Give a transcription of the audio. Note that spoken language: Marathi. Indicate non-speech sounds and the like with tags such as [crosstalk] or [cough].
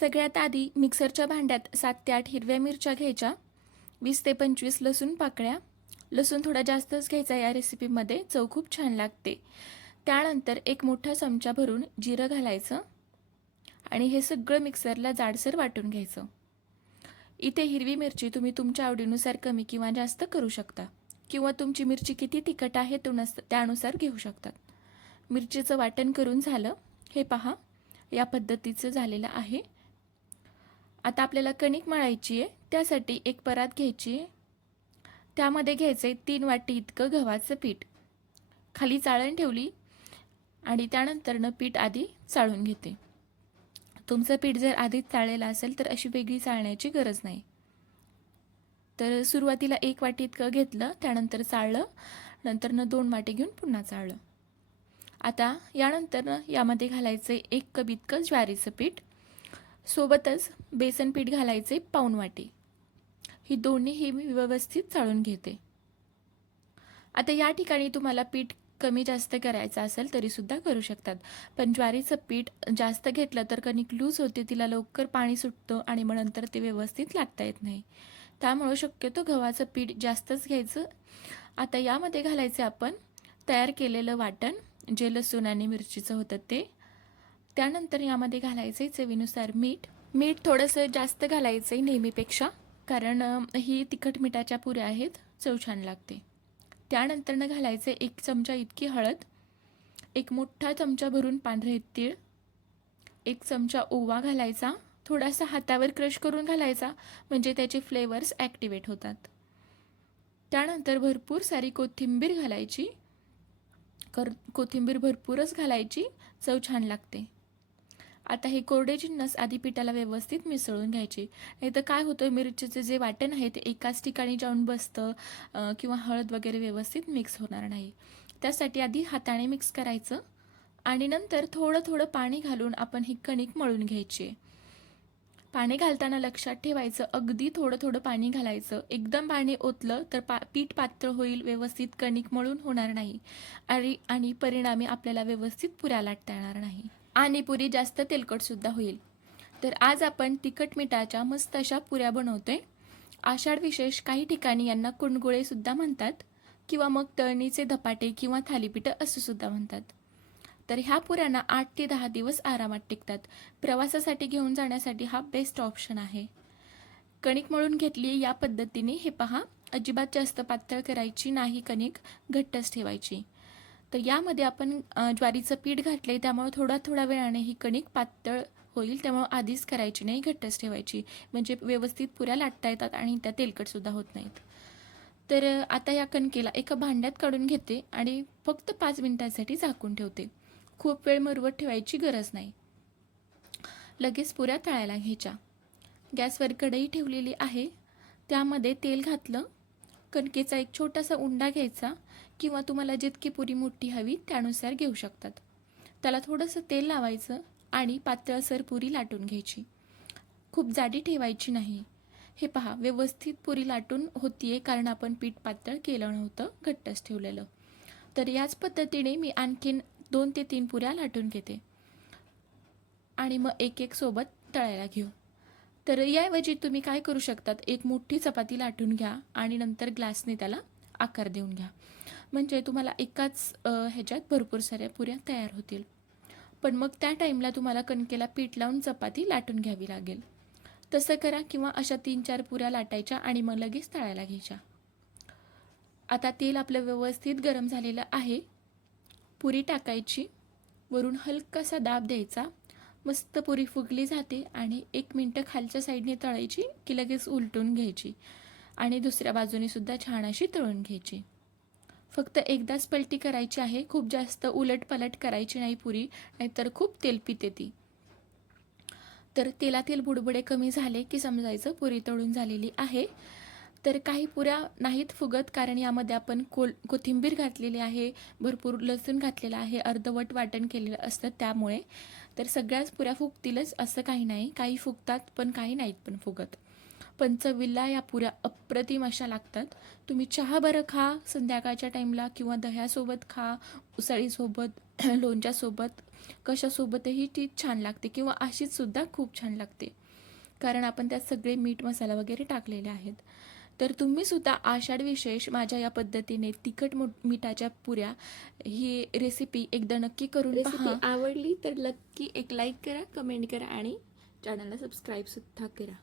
सगळ्यात आधी मिक्सरच्या भांड्यात सात ते आठ हिरव्या मिरच्या घ्यायच्या. वीस ते पंचवीस लसूण पाकळ्या. लसूण थोडा जास्तच घ्यायचा या रेसिपीमध्ये. चव खूप छान लागते. त्यानंतर एक मोठा चमचा भरून जिरं घालायचं. आणि हे सगळं मिक्सरला जाडसर वाटून घ्यायचं. इथे हिरवी मिरची तुम्ही तुमच्या आवडीनुसार कमी किंवा जास्त करू शकता. किंवा तुमची मिरची किती तिखट आहे तुनस त्यानुसार घेऊ शकतात. मिरचीचं वाटण करून झालं. हे पहा. या पद्धतीचं झालेलं आहे. आता आपल्याला कणिक मळायची आहे त्यासाठी एक परात घ्यायची आहे. त्यामध्ये घ्यायचं आहे तीन वाटी इतकं गव्हाचं पीठ. खाली चाळण ठेवली आणि त्यानंतरनं पीठ आधी चाळून घेते. तुमचं पीठ जर आधीच चाळलेलं असेल तर अशी वेगळी चाळण्याची गरज नाही. तर सुरुवातीला एक वाटी इतकं घेतलं त्यानंतर चाळलं नंतरनं दोन वाटी घेऊन पुन्हा चाळलं. आता यानंतरनं यामध्ये घालायचं एक कप इतकं ज्वारीचं पीठ सोबतच बेसन पीठ घालायचे पाऊन वाटी. ही दोन्हीही मी व्यवस्थित चाळून घेते. आता या ठिकाणी तुम्हाला पीठ कमी जास्त करायचं असेल तरीसुद्धा करू शकतात. पण ज्वारीचं पीठ जास्त घेतलं तर कणिक लूज होते तिला लवकर पाणी सुटतं आणि मग नंतर ते व्यवस्थित लागता येत नाही. त्यामुळं शक्यतो गव्हाचं पीठ जास्तच घ्यायचं. आता यामध्ये घालायचे आपण तयार केलेलं वाटण जे लसूण आणि मिरचीचं होतं ते. त्यानंतर यामध्ये घालायचं आहे चवीनुसार मीठ. मीठ थोडंसं जास्त घालायचं आहे नेहमीपेक्षा कारण ही तिखट मिठाच्या पुऱ्या आहेत चव छान लागते. त्यानंतरनं घालायचं एक चमचा इतकी हळद एक मोठा चमचा भरून पांढरे तीळ एक चमचा ओवा घालायचा थोडासा हातावर क्रश करून घालायचा म्हणजे त्याचे फ्लेवर्स ॲक्टिवेट होतात. त्यानंतर भरपूर सारी कोथिंबीर घालायची. कर कोथिंबीर भरपूरच घालायची चव छान लागते. आता हे कोरडे जिन्नस आधी पिठाला व्यवस्थित मिसळून घ्यायचे. नाही तर काय होतं मिरचीचं जे वाटण आहे ते एकाच ठिकाणी जाऊन बसतं किंवा हळद वगैरे व्यवस्थित मिक्स होणार नाही. त्यासाठी आधी हाताने मिक्स करायचं आणि नंतर थोडं थोडं पाणी घालून आपण ही कणिक मळून घ्यायची. पाणी घालताना लक्षात ठेवायचं अगदी थोडं थोडं पाणी घालायचं. एकदम पाणी ओतलं तर पा पीठ पातळ होईल व्यवस्थित कणिक मळून होणार नाही. आणि आणि परिणामी आपल्याला व्यवस्थित पुऱ्या लाटता येणार नाही. आणि पुरी जास्त तेलकटसुद्धा होईल. तर आज आपण तिखट मिठाच्या मस्त अशा पुऱ्या बनवतोय. आषाढ विशेष काही ठिकाणी यांना कुंडगुळेसुद्धा म्हणतात किंवा मग तळणीचे धपाटे किंवा थालीपीठं असं सुद्धा म्हणतात. तर ह्या पुऱ्यांना आठ ते दहा दिवस आरामात टिकतात. प्रवासासाठी घेऊन जाण्यासाठी हा बेस्ट ऑप्शन आहे. कणिक मळून घेतली या पद्धतीने हे पहा. अजिबात जास्त पातळ करायची नाही कणिक. घट्टच ठेवायची. तर यामध्ये आपण ज्वारीचं पीठ घातले त्यामुळे थोडा थोडा वेळाने ही कणिक पातळ होईल. त्यामुळे आधीच करायची नाही घट्टच ठेवायची. म्हणजे व्यवस्थित पुऱ्या लाटता येतात आणि त्या तेलकटसुद्धा होत नाहीत. तर आता या कणकेला एका भांड्यात काढून घेते आणि फक्त पाच मिनिटांसाठी झाकून ठेवते. खूप वेळ मरवत ठेवायची गरज नाही. लगेच पुऱ्या तळायला घ्यायच्या. गॅसवर कढई ठेवलेली आहे. त्यामध्ये तेल घातलं. कणकेचा एक छोटासा उंडा घ्यायचा किंवा तुम्हाला जितकी पुरी मोठी हवी त्यानुसार घेऊ शकतात. त्याला थोडंसं तेल लावायचं आणि पातळसर पुरी लाटून घ्यायची. खूप जाडी ठेवायची नाही. हे पहा व्यवस्थित पुरी लाटून होतीये कारण आपण पीठ पातळ केलं नव्हतं घट्टच ठेवलेलं. तर याच पद्धतीने मी आणखीन दोन ते तीन पुऱ्या लाटून घेते. आणि मग एक एक सोबत तळायला घेऊ. तर याऐवजी तुम्ही काय करू शकतात? एक मोठी चपाती लाटून घ्या आणि नंतर ग्लासने त्याला आकार देऊन घ्या. म्हणजे तुम्हाला एकाच ह्याच्यात भरपूर साऱ्या पुऱ्या तयार होतील. पण मग त्या टाईमला तुम्हाला कणकेला पीठ लावून चपाती लाटून घ्यावी लागेल. तसं करा किंवा अशा तीन चार पुऱ्या लाटायच्या आणि मग लगेच तळायला घ्यायच्या. आता तेल आपलं व्यवस्थित गरम झालेलं आहे. पुरी टाकायची. वरून हलकासा दाब द्यायचा. मस्त पुरी फुगली जाते आणि एक मिनटं खालच्या साईडने तळायची की लगेच उलटून घ्यायची. आणि दुसऱ्या बाजूने सुद्धा छान अशी तळून घ्यायची. फक्त एकदाच पलटी करायची आहे. खूप जास्त उलट पलट करायची नाही पुरी नाहीतर खूप तेल पिते ती. तर तेलातील बुडबुडे कमी झाले की समजायचं पुरी तळून झालेली आहे. तर काही पुऱ्या नाहीत फुगत कारण यामध्ये आपण कोल कोथिंबीर घातलेली आहे भरपूर लसूण घातलेलं आहे अर्धवट वाटण केलेलं असतं त्यामुळे. तर सगळ्याच पुऱ्या फुगतीलच असं काही नाही. काही फुगतात पण काही नाहीत पण फुगत. पण चवीला या पुऱ्या अप्रतिम अशा लागतात. तुम्ही चहा बरं खा संध्याकाळच्या टाईमला किंवा दह्यासोबत खा उसळीसोबत [clears throat] लोणच्यासोबत कशासोबतही ती छान लागते किंवा अशीच सुद्धा खूप छान लागते. कारण आपण त्यात सगळे मीठ मसाला वगैरे टाकलेले आहेत. तर तुम्ही सुद्धा आषाढ विशेष माझ्या या पद्धतीने तिखट मो मिठाच्या पुऱ्या ही रेसिपी एकदा नक्की करून पहा. आवडली तर नक्की एक लाईक करा कमेंट करा आणि चॅनलला सबस्क्राईब सुद्धा करा.